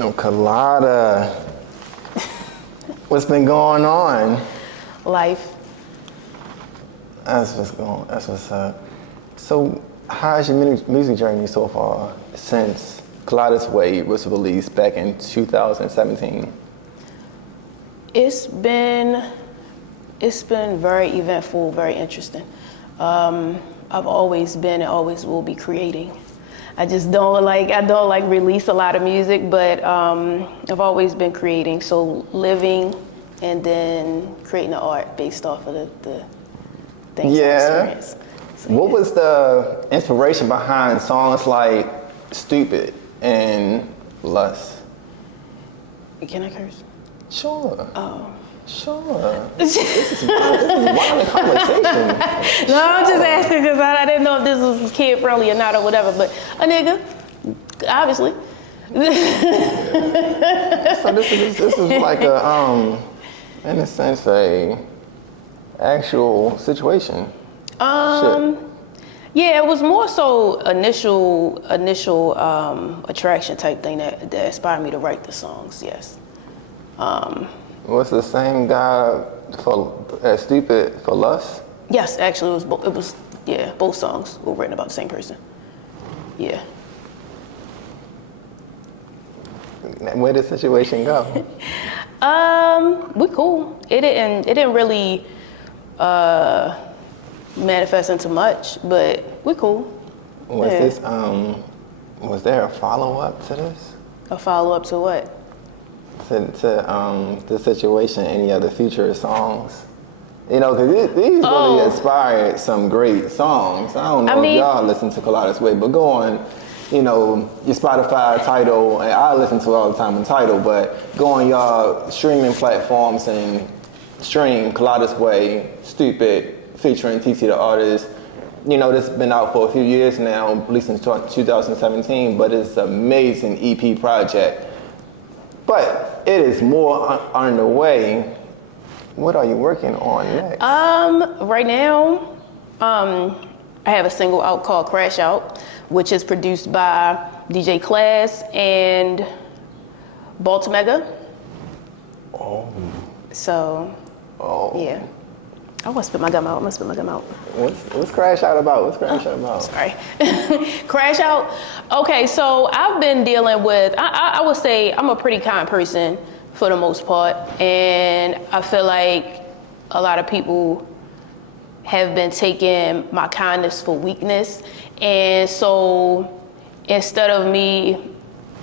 No, Colada. What's been going on? Life. That's what's up. So, how's your music journey so far since Colada's Way was released back in 2017? It's been very eventful, very interesting. I've always been and always will be creating. I don't like release a lot of music, but I've always been creating. So living and then creating the art based off of the things I experience. So, what was the inspiration behind songs like Stupid and Lust? Can I curse? Sure. Oh. Sure. This is wild conversation. No, I'm just asking because I didn't know if this was kid friendly or not or whatever, but a nigga, obviously. So this is like a in a sense a actual situation. Yeah, it was more so initial attraction type thing that inspired me to write the songs. Yes. Was the same guy for Stupid for Lust? Yes, actually, it was both songs were written about the same person. Yeah. Where did the situation go? We cool. It didn't really manifest into much, but we cool. Was was there a follow-up to this? A follow-up to what? To the situation, any other future songs? You know, because these really inspired some great songs. I don't know if y'all listen to Colada's Way, but go on, you know, your Spotify Tidal, and I listen to it all the time in Tidal, but go on y'all streaming platforms and stream Colada's Way, Stupid, featuring TT the Artist. You know, this has been out for a few years now, released in 2017, but it's an amazing EP project. But it is more on the way. What are you working on next? Right now, I have a single out called Crash Out, which is produced by DJ Class and Baltimore. Oh. So, yeah. I want to spit my gum out. What's Crash Out about? Sorry. Crash Out. Okay, so I've been dealing with, I would say I'm a pretty kind person for the most part. And I feel like a lot of people have been taking my kindness for weakness. And so instead of me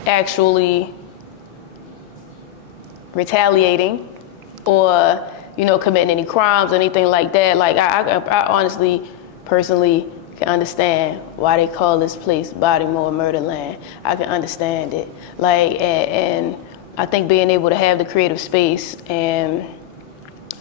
actually retaliating or committing any crimes or anything like that. Like I honestly, personally can understand why they call this place Baltimore Murderland. I can understand it. Like, and I think being able to have the creative space and,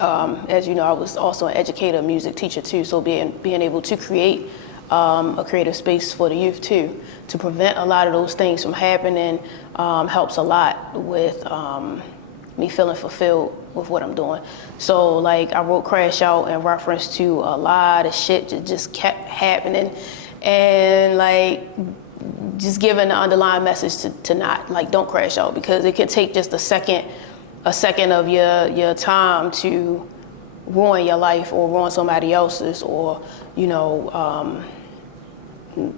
as you know, I was also an educator, music teacher too. So being able to create a creative space for the youth too, to prevent a lot of those things from happening, helps a lot with me feeling fulfilled with what I'm doing. So like I wrote Crash Out in reference to a lot of shit that just kept happening, and like just giving the underlying message to not, like, don't crash out, because it can take just a second of your time to ruin your life or ruin somebody else's, or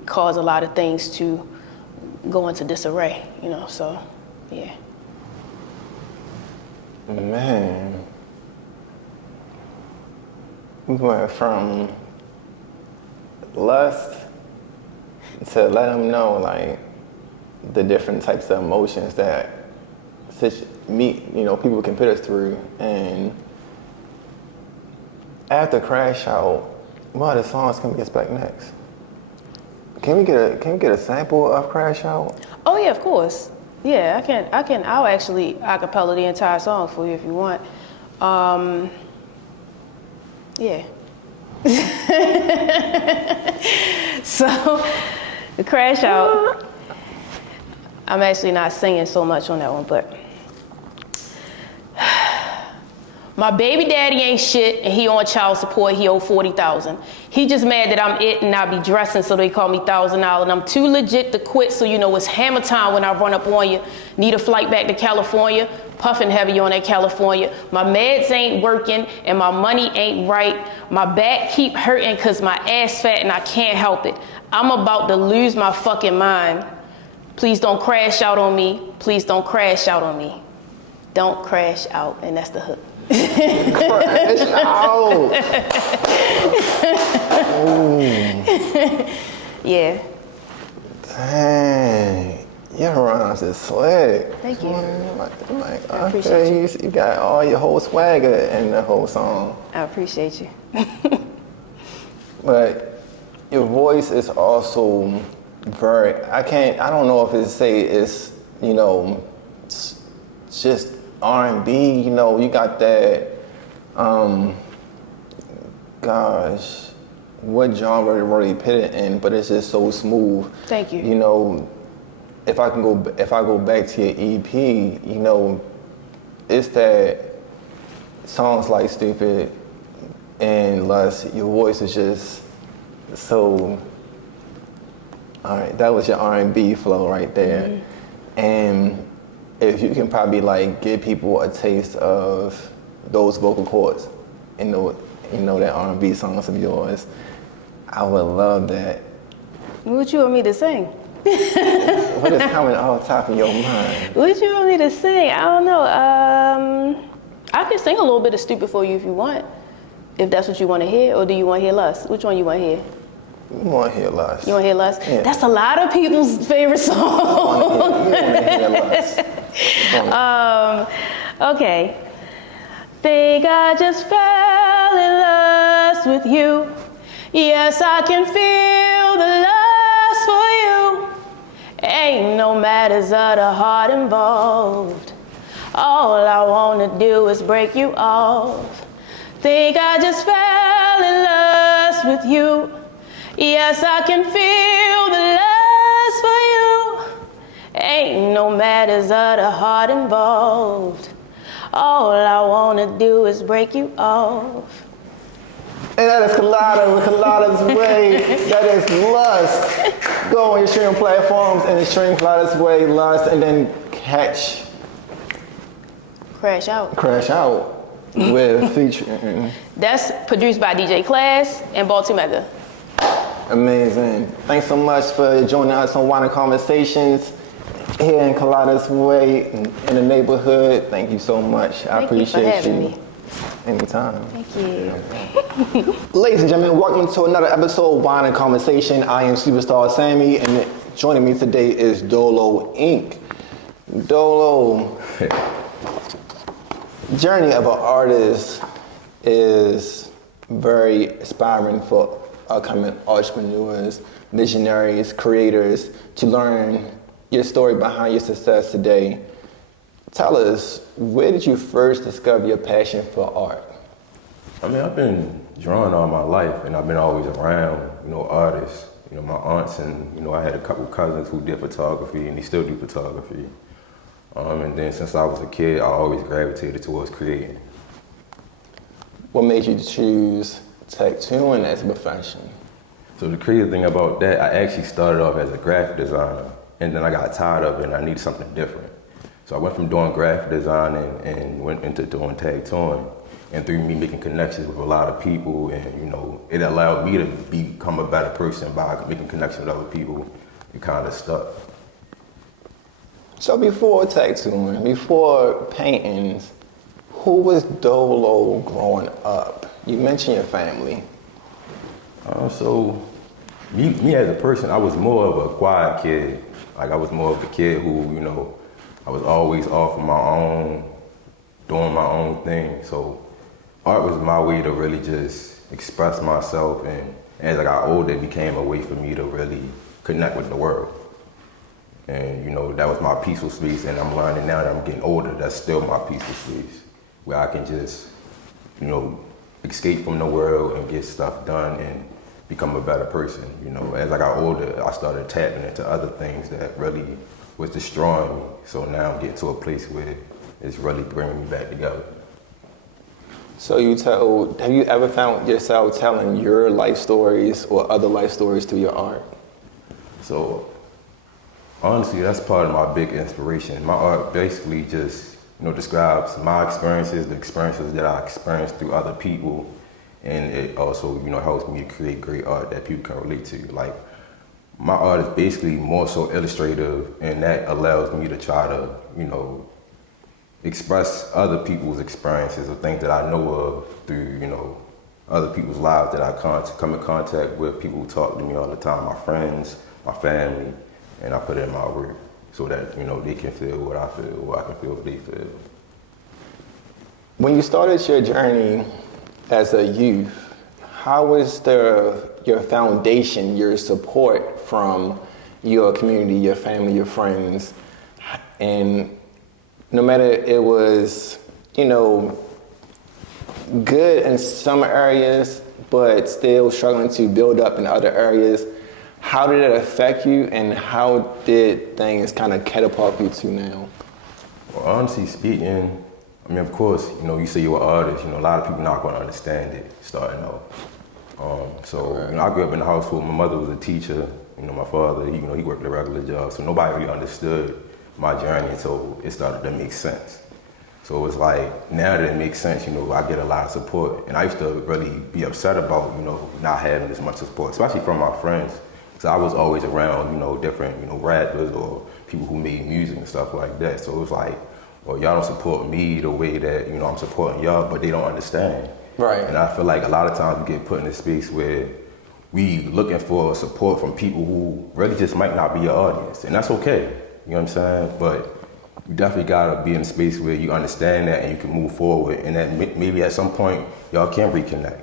cause a lot of things to go into disarray, so yeah. Man, we went from lust to let them know, like, the different types of emotions that people can put us through. And after Crash Out, what other songs can we expect next? Can we get a sample of Crash Out? Oh yeah, of course. Yeah, I'll actually acapella the entire song for you if you want. Yeah. So, the Crash Out, I'm actually not singing so much on that one, but My baby daddy ain't shit, and he on child support. He owe $40,000. He just mad that I'm it and I be dressing, so they call me $1,000. And I'm too legit to quit, so you know it's hammer time when I run up on you. Need a flight back to California, puffing heavy on that California. My meds ain't working, and my money ain't right. My back keep hurting cause my ass fat and I can't help it. I'm about to lose my fucking mind. Please don't crash out on me. Please don't crash out on me. Don't crash out, and that's the hook. Crash out. Yeah. Dang. Your rhymes is swag. Thank you. Like, I appreciate you got all your whole swagger in the whole song. I appreciate you. But your voice is also very, I don't know if it's, you know, it's just R&B, you know, you got that, gosh, what genre to really put it in, but it's just so smooth. Thank you. You know, if I go back to your EP, you know, it's that songs like Stupid and Lust, your voice is just so, all right, that was your R&B flow right there. Mm-hmm. And if you can probably like give people a taste of those vocal cords, you know that R&B songs of yours, I would love that. What you want me to sing? What is coming off the top of your mind? What you want me to sing? I don't know. I can sing a little bit of Stupid for you if you want. If that's what you want to hear, or do you want to hear Lust? Which one you want to hear? You want to hear Lust. You want to hear Lust? Yeah. That's a lot of people's favorite song. You want to hear Lust. Okay. Think I just fell in lust with you. Yes, I can feel the lust for you. Ain't no matters of the heart involved. All I wanna do is break you off. Think I just fell in lust with you. Yes, I can feel the lust for you. Ain't no matters of the heart involved. All I wanna do is break you off. And that is Colada with Colada's Way. That is Lust. Go on your streaming platforms and stream Colada's Way, Lust, and then catch Crash Out. Crash Out with featuring. That's produced by DJ Class and Baltimore. Amazing. Thanks so much for joining us on Wine and Conversations here in Colada's Way in the neighborhood. Thank you so much. I appreciate you. Thank you for having me. Anytime. Thank you. Ladies and gentlemen, welcome to another episode of Wine and Conversation. I am Superstar Sammie, and joining me today is Dolo Ink. Dolo, the journey of an artist is very inspiring for upcoming entrepreneurs, visionaries, creators to learn your story behind your success today. Tell us, where did you first discover your passion for art? I mean, I've been drawing all my life, and I've been always around, artists. My aunts and, I had a couple cousins who did photography, and they still do photography. And then since I was a kid, I always gravitated towards creating. What made you choose tattooing as a profession? So the crazy thing about that, I actually started off as a graphic designer, and then I got tired of it, and I needed something different. So I went from doing graphic design and went into doing tattooing. And through me making connections with a lot of people, and it allowed me to become a better person by making connections with other people. It kind of stuck. So before tattooing, before paintings, who was Dolo growing up? You mentioned your family. So me as a person, I was more of a quiet kid. Like I was more of the kid who, I was always off on my own, doing my own thing. So art was my way to really just express myself, and as I got older, it became a way for me to really connect with the world. And that was my peaceful space, and I'm learning now that I'm getting older, that's still my peaceful space, where I can just, escape from the world and get stuff done and become a better person. As I got older, I started tapping into other things that really was destroying me. So now I'm getting to a place where it's really bringing me back together. So have you ever found yourself telling your life stories or other life stories through your art? So honestly, that's part of my big inspiration. My art basically just, describes my experiences, the experiences that I experienced through other people. And it also, helps me to create great art that people can relate to. Like, my art is basically more so illustrative, and that allows me to try to, express other people's experiences or things that I know of through, other people's lives that I come in contact with, people who talk to me all the time, my friends, my family, and I put it in my work so that, they can feel what I feel, or I can feel what they feel. When you started your journey as a youth, how was your foundation, your support from your community, your family, your friends? And no matter it was, good in some areas, but still struggling to build up in other areas, how did it affect you, and how did things kind of catapult you to now? Well, honestly speaking, of course, you say you're an artist, a lot of people not going to understand it starting off. I grew up in a household, my mother was a teacher, my father, he worked a regular job, so nobody really understood my journey until it started to make sense. So it's like, now that it makes sense, I get a lot of support. And I used to really be upset about, not having as much support, especially from my friends. Because I was always around, different, rappers or people who made music and stuff like that. So it was like, well, y'all don't support me the way that, I'm supporting y'all, but they don't understand. Right. And I feel like a lot of times we get put in a space where we looking for support from people who really just might not be your audience. And that's okay, you know what I'm saying? But you definitely gotta be in a space where you understand that and you can move forward, and that maybe at some point y'all can reconnect.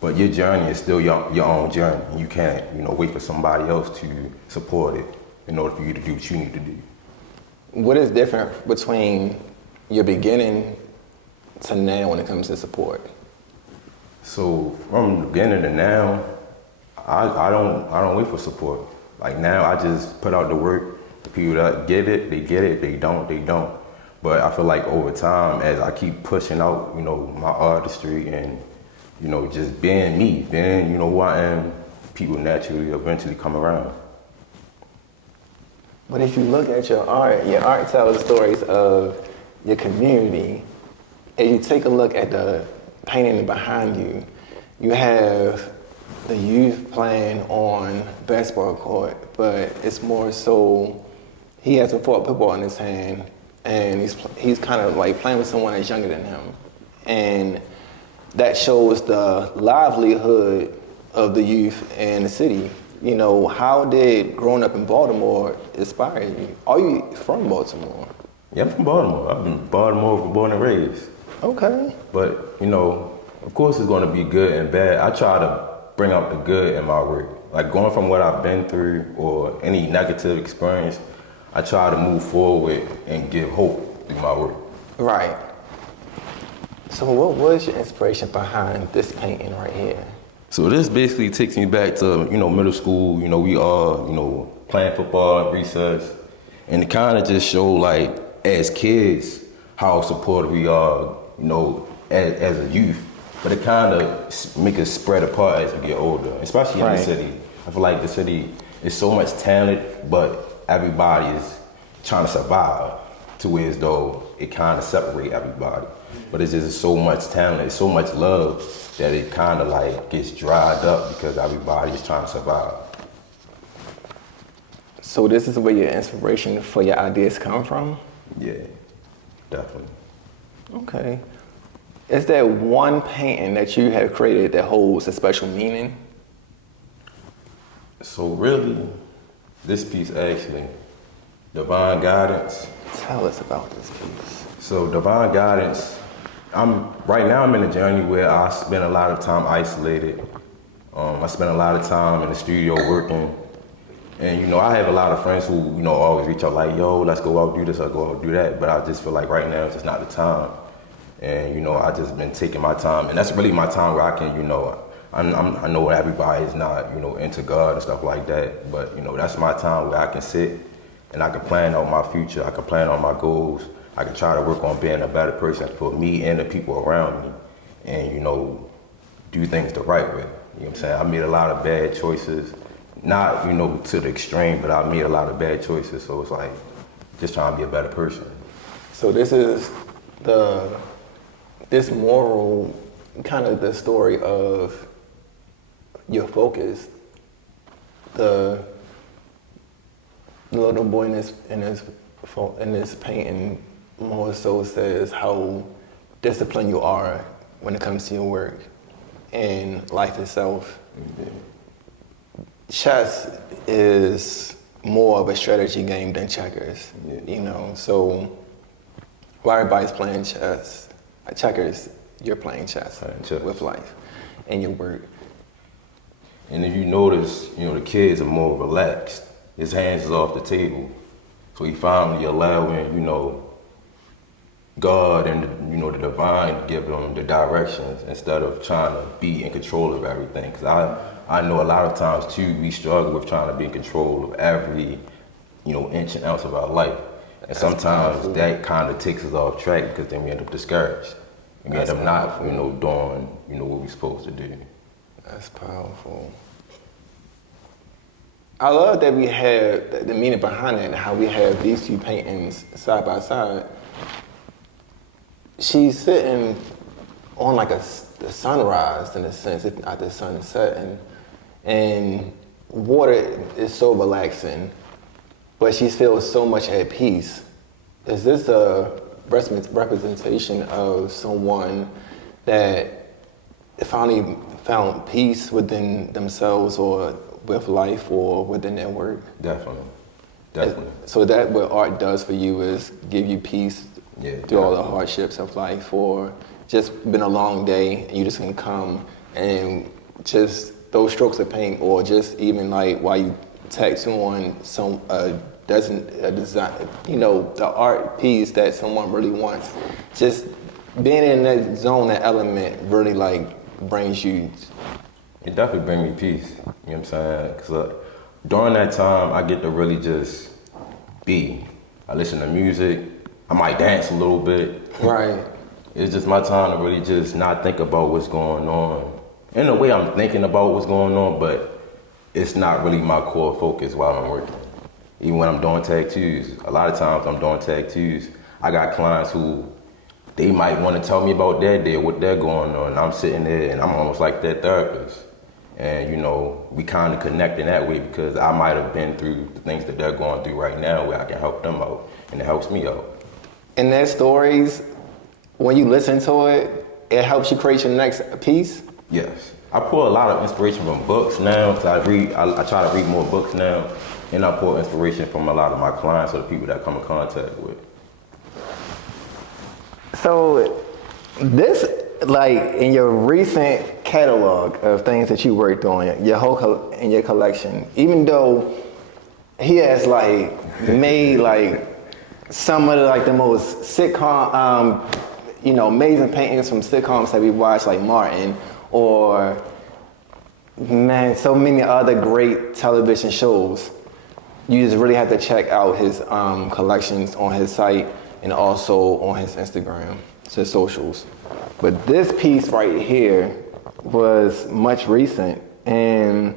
But your journey is still your own journey. You can't, wait for somebody else to support it in order for you to do what you need to do. What is different between your beginning to now when it comes to support? So from the beginning to now, I don't wait for support. Like now, I just put out the work. The people that get it, they get it. They don't, they don't. But I feel like over time, as I keep pushing out, my artistry and, just being me, being, who I am, people naturally eventually come around. But if you look at your art tells stories of your community. If you take a look at the painting behind you, you have the youth playing on basketball court, but it's more so he has a football in his hand, and he's kind of like playing with someone that's younger than him. And that shows the livelihood of the youth in the city. How did growing up in Baltimore inspire you? Are you from Baltimore? Yeah, I'm from Baltimore. I've been Baltimore born and raised. Okay. But, of course it's going to be good and bad. I try to bring out the good in my work. Like going from what I've been through or any negative experience, I try to move forward and give hope through my work. Right. So what was your inspiration behind this painting right here? So this basically takes me back to, middle school. We all, playing football and recess. And it kind of just showed, like, as kids, how supportive we are, as a youth. But it kind of make us spread apart as we get older, especially in the city. I feel like the city is so much talent, but everybody is trying to survive to where as though it kind of separate everybody. But it's just so much talent, it's so much love that it kind of like gets dried up because everybody is trying to survive. So this is where your inspiration for your ideas come from? Yeah, definitely. Okay. Is there one painting that you have created that holds a special meaning? So really, this piece actually, Divine Guidance. Tell us about this piece. So Divine Guidance, right now I'm in a journey where I spend a lot of time isolated. I spend a lot of time in the studio working. And I have a lot of friends who, always reach out like, yo, let's go out do this or go out do that. But I just feel like right now it's just not the time. And, I just been taking my time. And that's really my time where I can, I know everybody is not, into God and stuff like that. But, that's my time where I can sit and I can plan out my future. I can plan on my goals. I can try to work on being a better person for me and the people around me. and, you know, do things the right way. You know what I'm saying? I made a lot of bad choices, not, you know, to the extreme, but I made a lot of bad choices. So it's like, just trying to be a better person. So this is this moral, kind of the story of your focus. The little boy in this painting more so says how disciplined you are when it comes to your work and life itself. Mm-hmm. Chess is more of a strategy game than checkers, you know. So while everybody's playing chess, checkers, you're playing chess with life and your work. And if you notice, you know, the kids are more relaxed. His hands is off the table. So he finally allowing, you know, God and, you know, the divine to give them the directions instead of trying to be in control of everything. Because I know a lot of times, too, we struggle with trying to be in control of every, you know, inch and ounce of our life. And sometimes that kind of takes us off track because then we end up discouraged. And we end up not, you know, doing, you know, what we're supposed to do. That's powerful. I love that we have the meaning behind it and how we have these two paintings side by side. She's sitting on like the sunrise in a sense, if not the sun setting, and water is so relaxing, but she feels so much at peace. Is this a representation of someone that finally found peace within themselves or with life or within their work? Definitely. So that what art does for you is give you peace through all the hardships of life, or just been a long day and you just can come and just those strokes of paint, or just even like while you tattoo on some design, you know, the art piece that someone really wants. Just being in that zone, that element really like brings you. It definitely brings me peace, you know what I'm saying? Because during that time, I get to really just be. I listen to music, I might dance a little bit. Right. It's just my time to really just not think about what's going on. In a way, I'm thinking about what's going on, but it's not really my core focus while I'm working. Even when I'm doing tattoos, a lot of times I'm doing tattoos, I got clients who they might want to tell me about their day, what they're going on, and I'm sitting there and I'm almost like their therapist. And, you know, we kind of connect in that way because I might have been through the things that they're going through right now where I can help them out, and it helps me out. And their stories, when you listen to it, it helps you create your next piece? Yes. I pull a lot of inspiration from books now, because I try to read more books now, and I pull inspiration from a lot of my clients or the people that I come in contact with. So this, like in your recent catalog of things that you worked on, your whole in your collection, even though he has like made like some of the most sitcom, you know, amazing paintings from sitcoms that we watched, like Martin, or man, so many other great television shows. You just really have to check out his collections on his site and also on his Instagram, his socials. But this piece right here was much recent, and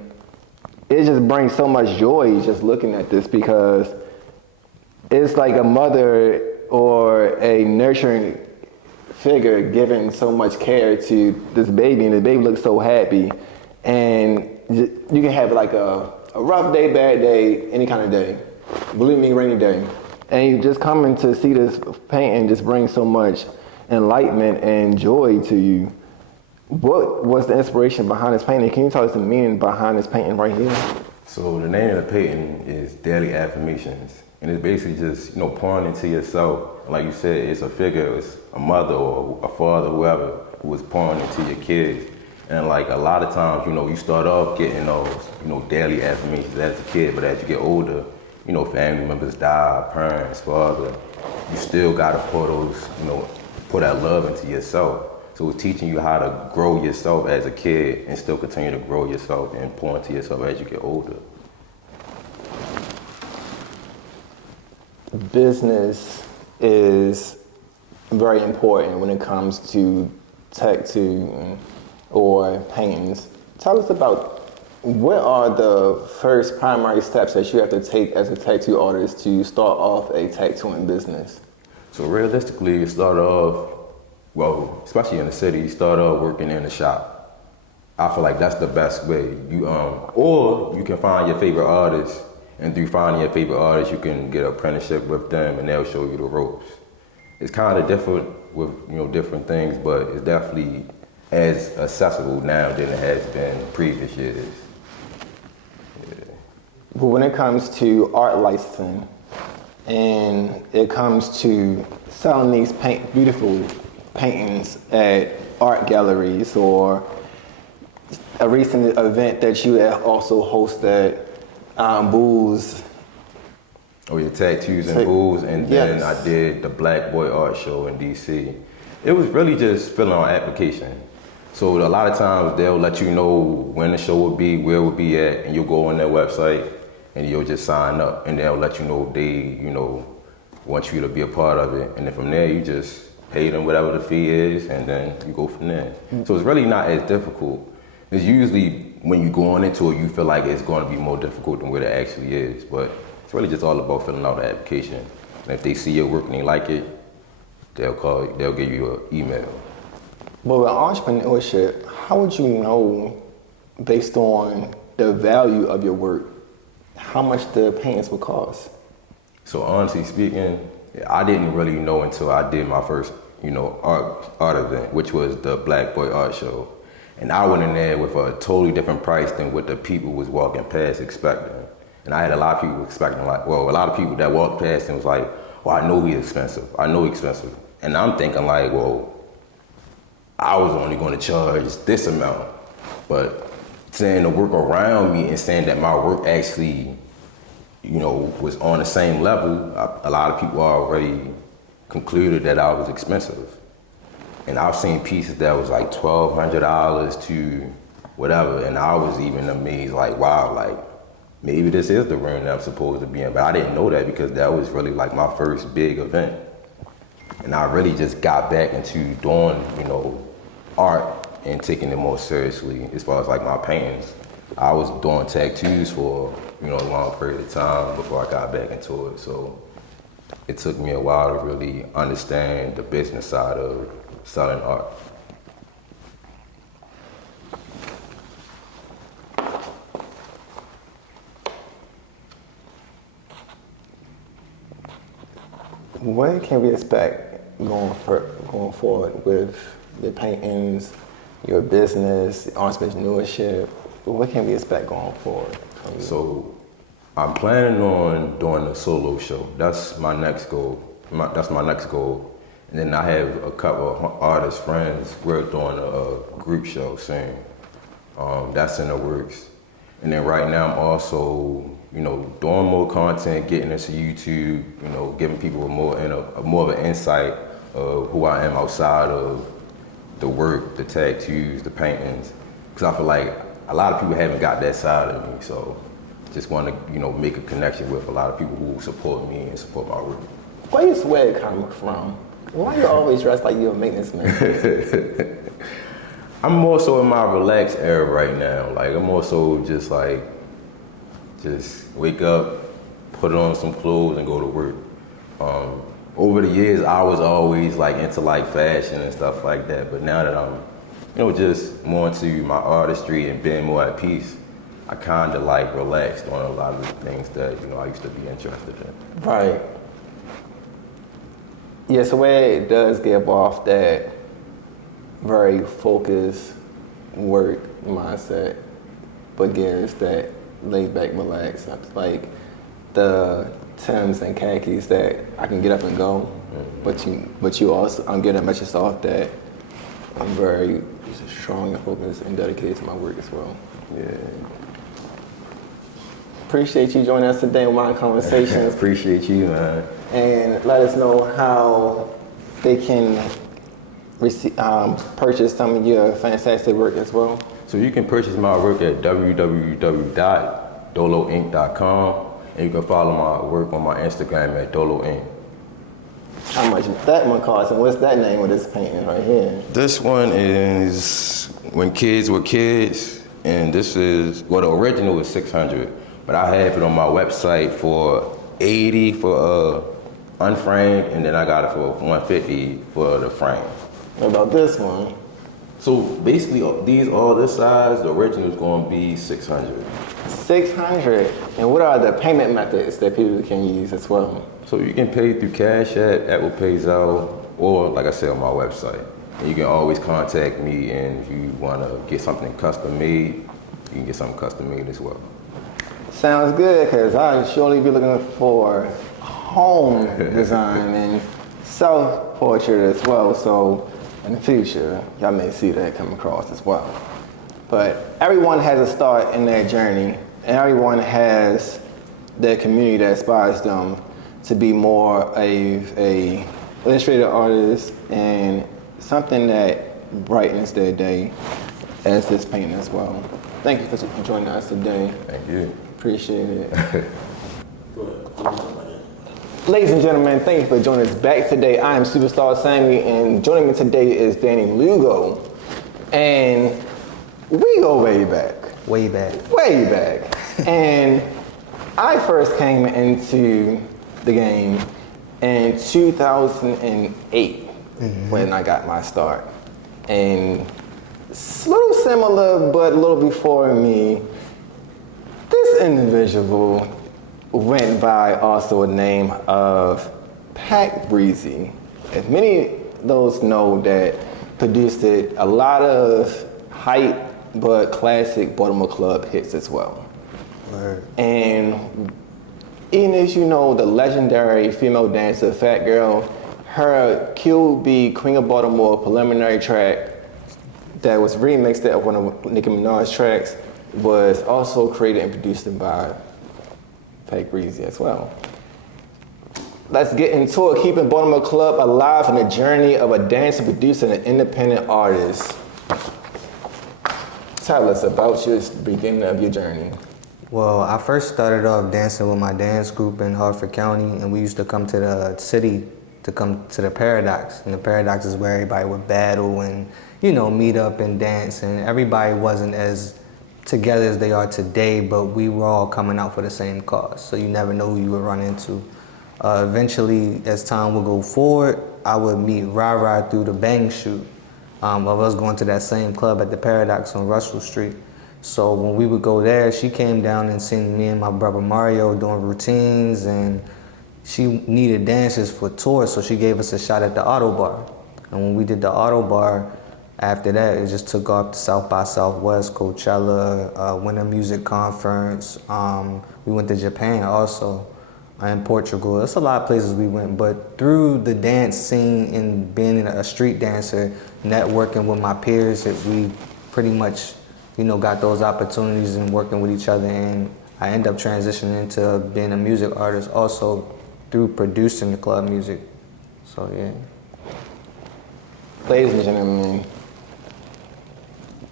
it just brings so much joy just looking at this, because it's like a mother or a nurturing figure giving so much care to this baby, and the baby looks so happy. And you can have like a rough day, bad day, any kind of day. Believe me, rainy day. And you just coming to see this painting just brings so much enlightenment and joy to you. What was the inspiration behind this painting? Can you tell us the meaning behind this painting right here? So the name of the painting is Daily Affirmations. And it's basically just, you know, pouring into yourself. Like you said, it's a figure, it's a mother or a father, whoever, who is pouring into your kids. And like a lot of times, you know, you start off getting those, you know, daily affirmations as a kid, but as you get older, you know, family members die, parents, father, you still gotta pour those, you know, pour that love into yourself. So it's teaching you how to grow yourself as a kid and still continue to grow yourself and pour into yourself as you get older. Business is very important when it comes to tattoo or paintings. Tell us about what are the first primary steps that you have to take as a tattoo artist to start off a tattooing business? So realistically, you start off, well, especially in the city, you start off working in the shop. I feel like that's the best way. Or you can find your favorite artist, and through finding your favorite artist, you can get an apprenticeship with them, and they'll show you the ropes. It's kind of different with different things, but it's definitely as accessible now than it has been previous years. Yeah. But when it comes to art licensing, and it comes to selling these beautiful paintings at art galleries, or a recent event that you also hosted, Bulls. Oh yeah, tattoos and Bulls, and then I did the Black Boy Art Show in DC. It was really just filling out an application. So a lot of times they'll let you know when the show will be, where it will be at, and you'll go on their website and you'll just sign up, and they'll let you know if they, want you to be a part of it. And then from there you just pay them whatever the fee is, and then you go from there. So it's really not as difficult. It's usually when you go on into it, you feel like it's going to be more difficult than what it actually is. But it's really just all about filling out the application. And if they see your work and they like it, they'll call you, they'll give you an email. But with entrepreneurship, how would you know, based on the value of your work, how much the paintings would cost? So honestly speaking, I didn't really know until I did my first, art event, which was the Black Boy Art Show. And I went in there with a totally different price than what the people was walking past expecting. And I had a lot of people expecting a lot of people that walked past and was like, well, I know he's expensive. I know he's expensive. And I'm thinking like, well, I was only going to charge this amount. But saying the work around me and saying that my work actually, was on the same level, a lot of people already concluded that I was expensive. And I've seen pieces that was like $1,200 to whatever, and I was even amazed, like, wow, like, maybe this is the room that I'm supposed to be in. But I didn't know that because that was really like my first big event. And I really just got back into doing, art and taking it more seriously as far as like my paintings. I was doing tattoos for, a long period of time before I got back into it. So it took me a while to really understand the business side of selling art. What can we expect going forward with the paintings, your business, entrepreneurship? What can we expect going forward from you? So I'm planning on doing a solo show. That's my next goal. That's my next goal. And then I have a couple of artist friends. We're doing a group show soon. That's in the works. And then right now I'm also, doing more content, getting into YouTube, giving people more of an insight of who I am outside of the work, the tattoos, the paintings. Because I feel like a lot of people haven't got that side of me. So just want to, make a connection with a lot of people who support me and support my work. Where your swag coming from? Why you always dressed like you're a maintenance man? I'm more so in my relaxed era right now. Like, I'm more so just wake up, put on some clothes and go to work. Over the years, I was always like into like fashion and stuff like that. But now that I'm, just more into my artistry and being more at peace, I kind of like relaxed on a lot of the things that, I used to be interested in. Right. Yeah, so where it does give off that very focused work mindset, but gives that laid back, relaxed, like the Timbs and khakis that I can get up and go, but you also, I'm getting a message off that I'm very strong and focused and dedicated to my work as well. Yeah. Appreciate you joining us today on Wine Conversations. Appreciate you, man. And let us know how they can purchase some of your fantastic work as well. So you can purchase my work at www.DoloInk.com, and you can follow my work on my Instagram at DoloInk. how much that one costs, and what's that name of this painting right here? This one is When Kids Were Kids, and this is, well, the original is 600, but I have it on my website for 80 for unframed, and then I got it for 150 for the frame. What about this one? So basically, all this size, the original is going to be 600. 600. And what are the payment methods that people can use as well? So you can pay through Cash App, Apple Pays out, or like I said, on my website. And you can always contact me, and if you want to get something custom made, you can get something custom made as well. Sounds good, because I'll surely be looking for home design and self-portrait as well. So in the future, y'all may see that come across as well. But everyone has a start in their journey, and everyone has their community that inspires them to be more a illustrated artist and something that brightens their day as this painting as well. Thank you for joining us today. Thank you. Appreciate it. Ladies and gentlemen, thank you for joining us back today. I am Superstar Sammie, and joining me today is DannyLugo. And we go way back. Way back. Way back. And I first came into the game in 2008 when I got my start. And it's a little similar, but a little before me, this individual went by also a name of Pac Breezy. As many of those know, that produced a lot of hype but classic Baltimore club hits as well. Word. And even as you know, the legendary female dancer Fat Girl, her QB Queen of Baltimore preliminary track that was remixed at one of Nicki Minaj's tracks was also created and produced by Pac Breezy as well. Let's get into it. Keeping Baltimore Club alive in the journey of a dancer, producer, and an independent artist. Tell us about your beginning of your journey. Well, I first started off dancing with my dance group in Hartford County, and we used to come to the city to come to the Paradox. And the Paradox is where everybody would battle and, meet up and dance. And everybody wasn't as together as they are today, but we were all coming out for the same cause. So you never know who you would run into. Eventually, as time would go forward, I would meet Ra through the Bang Shoot. I was going to that same club at the Paradox on Russell Street. So when we would go there, she came down and seen me and my brother Mario doing routines, and she needed dancers for tours, so she gave us a shot at the Auto Bar. And when we did the Auto Bar, after that, it just took off to South by Southwest, Coachella, Winter Music Conference. We went to Japan also, and Portugal. There's a lot of places we went, but through the dance scene and being a street dancer, networking with my peers, we pretty much, got those opportunities and working with each other. And I ended up transitioning into being a music artist also through producing the club music. So, yeah. Ladies and gentlemen,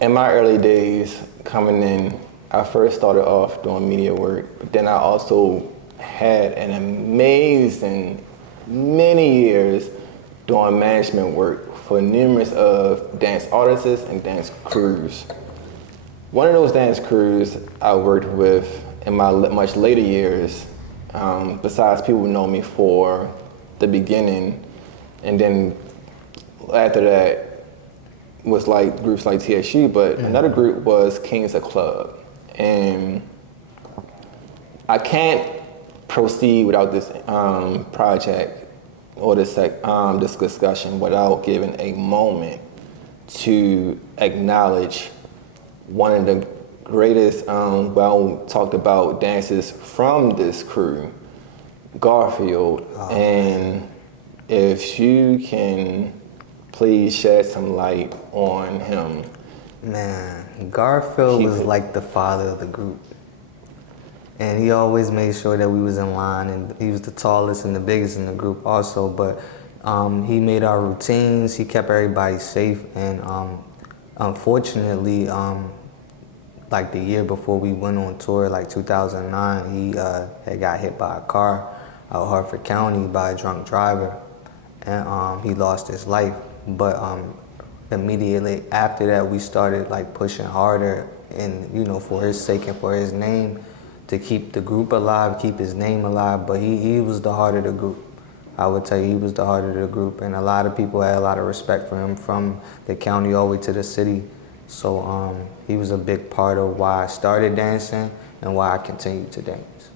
in my early days coming in, I first started off doing media work, but then I also had an amazing many years doing management work for numerous of dance artists and dance crews. One of those dance crews I worked with in my much later years, besides people who know me for the beginning, and then after that was like groups like TSU, but another group was Kings of Club. And I can't proceed without this project or this discussion without giving a moment to acknowledge one of the greatest well talked about dancers from this crew, Garfield. And if you can please shed some light on him. Man, Garfield was like the father of the group. And he always made sure that we was in line, and he was the tallest and the biggest in the group also, but he made our routines, he kept everybody safe, and unfortunately, like the year before we went on tour, like 2009, he had got hit by a car out of Hartford County by a drunk driver. and he lost his life. But immediately after that, we started like pushing harder, and for his sake and for his name, to keep the group alive, keep his name alive. But he was the heart of the group. I would tell you, he was the heart of the group, and a lot of people had a lot of respect for him from the county all the way to the city. So he was a big part of why I started dancing and why I continue to dance.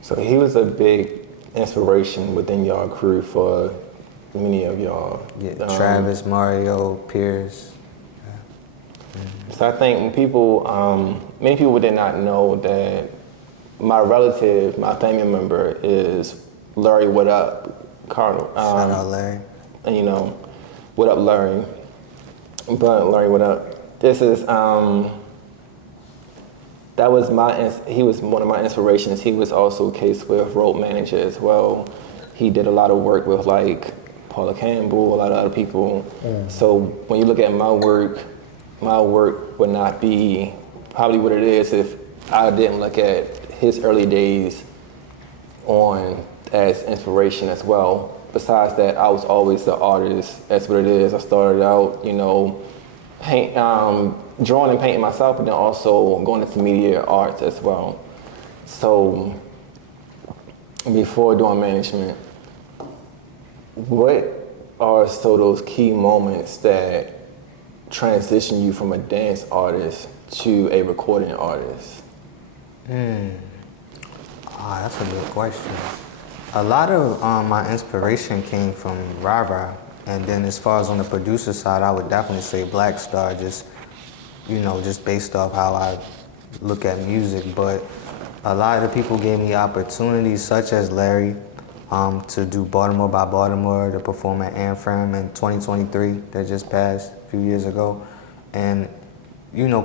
So he was a big inspiration within y'all crew for many of y'all. Yeah, Travis, Mario, Pierce. So I think many people did not know that my relative, my family member, is Larry. What up, Cardinal? Shout out Larry. And what up, Larry? But Larry, what up? This is he was one of my inspirations. He was also K-Swift road manager as well. He did a lot of work with like Paula Campbell, a lot of other people. So when you look at my work would not be probably what it is if I didn't look at his early days on as inspiration as well. Besides that, I was always the artist. That's what it is. I started out, drawing and painting myself, but then also going into media arts as well. So before doing management, what are those key moments that transition you from a dance artist to a recording artist? That's a good question. A lot of my inspiration came from Rara, and then as far as on the producer side, I would definitely say Black Star, just based off how I look at music. But a lot of the people gave me opportunities, such as Larry, to do Baltimore by Baltimore, to perform at Amfram in 2023, that just passed a few years ago. And,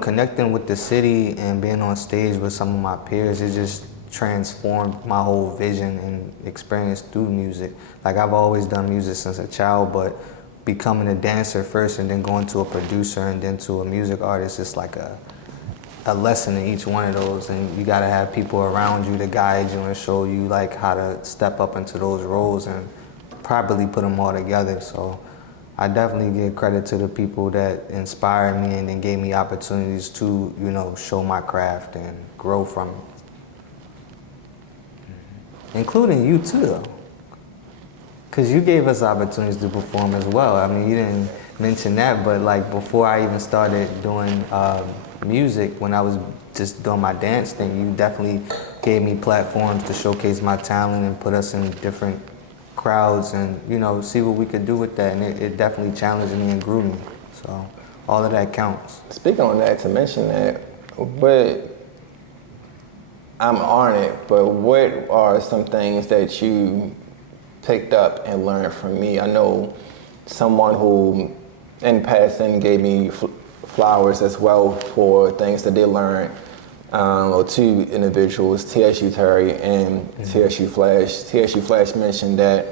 connecting with the city and being on stage with some of my peers, it just transformed my whole vision and experience through music. Like, I've always done music since a child, but becoming a dancer first and then going to a producer and then to a music artist, it's like a lesson in each one of those, and you gotta have people around you to guide you and show you like how to step up into those roles and properly put them all together. So I definitely give credit to the people that inspired me and then gave me opportunities to, show my craft and grow from it. Including you too, because you gave us opportunities to perform as well. I mean, you didn't mention that, but like before I even started doing music, when I was just doing my dance thing, you definitely gave me platforms to showcase my talent and put us in different crowds and, see what we could do with that. And it definitely challenged me and grew me. So all of that counts. Speaking on that, to mention that, I'm on it, but what are some things that you picked up and learned from me? I know someone who in passing gave me flowers as well for things that they learned, or two individuals, TSU Terry and TSU Flash. TSU Flash mentioned that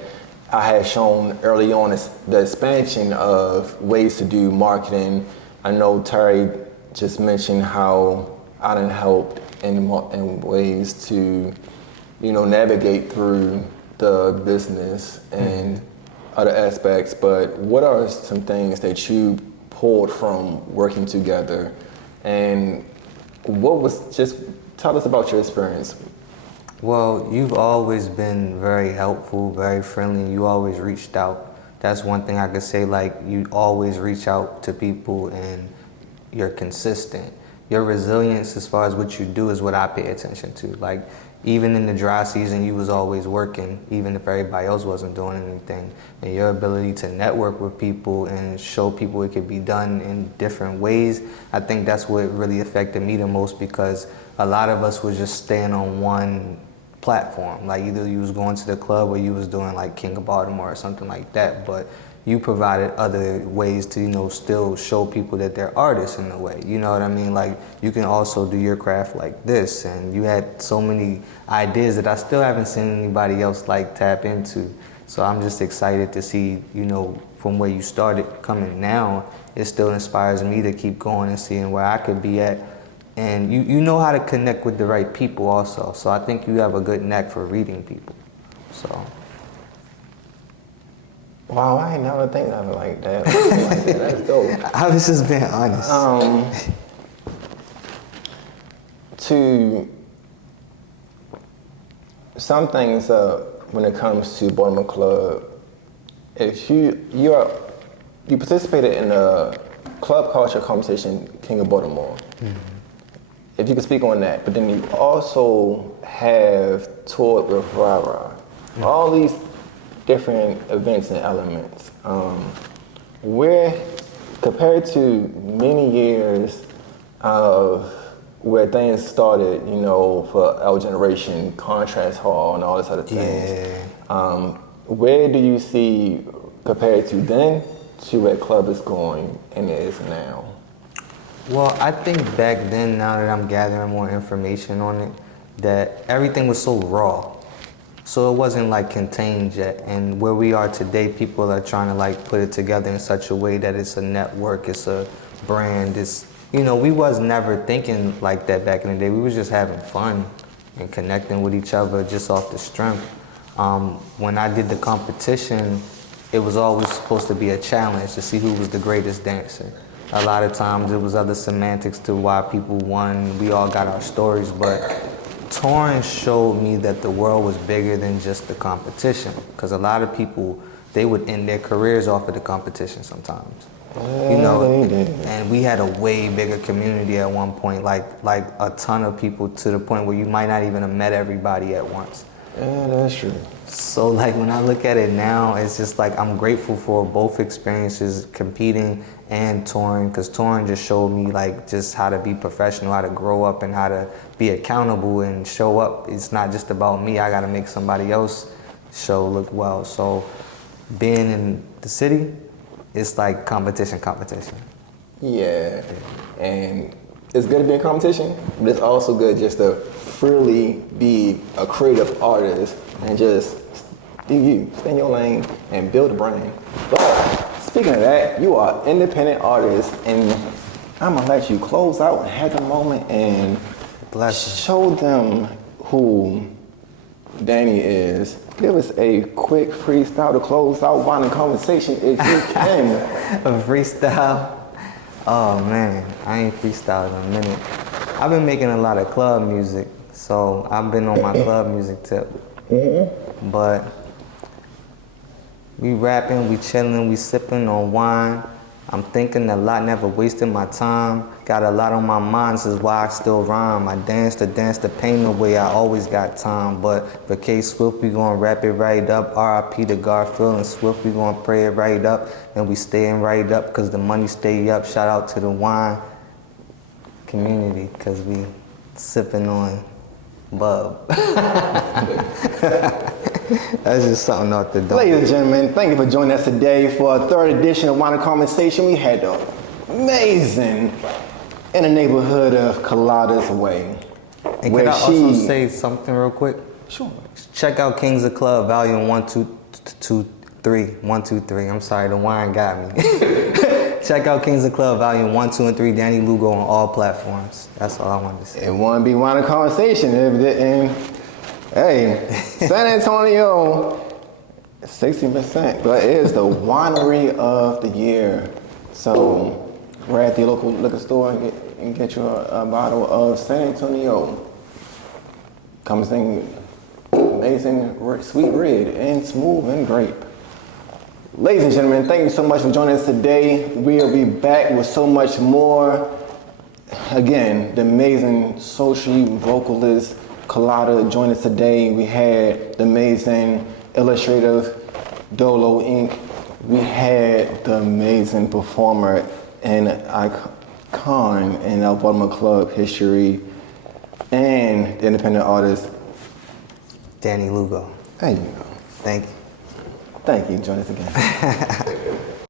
I had shown early on the expansion of ways to do marketing. I know Terry just mentioned how I done helped in ways to, navigate through the business and other aspects. But what are some things that you pulled from working together, and tell us about your experience. Well, you've always been very helpful, very friendly. You always reached out. That's one thing I could say, like, you always reach out to people and you're consistent. Your resilience as far as what you do is what I pay attention to. Like, even in the dry season, you was always working, even if everybody else wasn't doing anything. And your ability to network with people and show people it could be done in different ways, I think that's what really affected me the most, because a lot of us was just staying on one platform. Like, either you was going to the club or you was doing like King of Baltimore or something like that. But you provided other ways to, still show people that they're artists in a way. You know what I mean? Like, you can also do your craft like this. And you had so many ideas that I still haven't seen anybody else like tap into. So I'm just excited to see, from where you started coming now, it still inspires me to keep going and seeing where I could be at. And you know how to connect with the right people also. So I think you have a good knack for reading people. So. Wow, I ain't never think of it like that. That's dope. I was just being honest. To some things, when it comes to Baltimore Club, if you participated in a club culture conversation, King of Baltimore. Mm-hmm. If you could speak on that, but then you also have toured with Rara. Mm-hmm. All these different events and elements. Where, compared to many years of where things started, for our generation, Contrast Hall and all this other things. Yeah. Where do you see, compared to then, to where club is going and it is now? Well, I think back then, now that I'm gathering more information on it, that everything was so raw. So it wasn't like contained yet. And where we are today, people are trying to like put it together in such a way that it's a network, it's a brand, it's, we was never thinking like that back in the day. We was just having fun and connecting with each other just off the strength. When I did the competition, it was always supposed to be a challenge to see who was the greatest dancer. A lot of times it was other semantics to why people won. We all got our stories, but touring showed me that the world was bigger than just the competition. Because a lot of people, they would end their careers off of the competition sometimes. And we had a way bigger community at one point, like a ton of people, to the point where you might not even have met everybody at once. Yeah, that's true. So like when I look at it now, it's just like I'm grateful for both experiences, competing and touring, because touring just showed me like just how to be professional, how to grow up and how to be accountable and show up. It's not just about me, I gotta make somebody else show look well. So being in the city, it's like competition. Yeah, and it's good to be in competition, but it's also good just to freely be a creative artist and just do you, stay in your lane and build a brand. But speaking of that, you are an independent artist, and I'm gonna let you close out and have the moment and show them who Danny is. Give us a quick freestyle to close out one conversation if you can. A freestyle? Oh man, I ain't freestyled in a minute. I've been making a lot of club music, so I've been on my club music tip. Mm-hmm. But we rapping, we chilling, we sipping on wine. I'm thinking a lot, never wasting my time. Got a lot on my mind, this is why I still rhyme. I dance the pain away, I always got time. But for K Swift, we gonna wrap it right up. R.I.P. to Garfield and Swift, we gonna pray it right up. And we staying right up, cause the money stay up. Shout out to the wine community, cause we sipping on bub. That's just something off the door. Ladies and gentlemen, thank you for joining us today for a third edition of Wine and Conversation. We had the amazing in the neighborhood of Colada's Way. And can I also say something real quick? Sure. Check out Kings of Club, volume 123. I'm sorry, the wine got me. Check out Kings of Club, volume 1, 2, and 3, DannyLugo on all platforms. That's all I wanted to say. It wouldn't be Wine and Conversation if it didn't. Hey, San Antonio, 60%, but it is the winery of the year. So we're at the local liquor store and get you a bottle of San Antonio. Comes in amazing sweet red and smooth and grape. Ladies and gentlemen, thank you so much for joining us today. We'll be back with so much more. Again, the amazing sultry vocalist Colada joined us today. We had the amazing illustrator Dolo Ink. We had the amazing performer and icon in our Baltimore club history, and the independent artist DannyLugo. There you go. Thank you. Thank you. Join us again.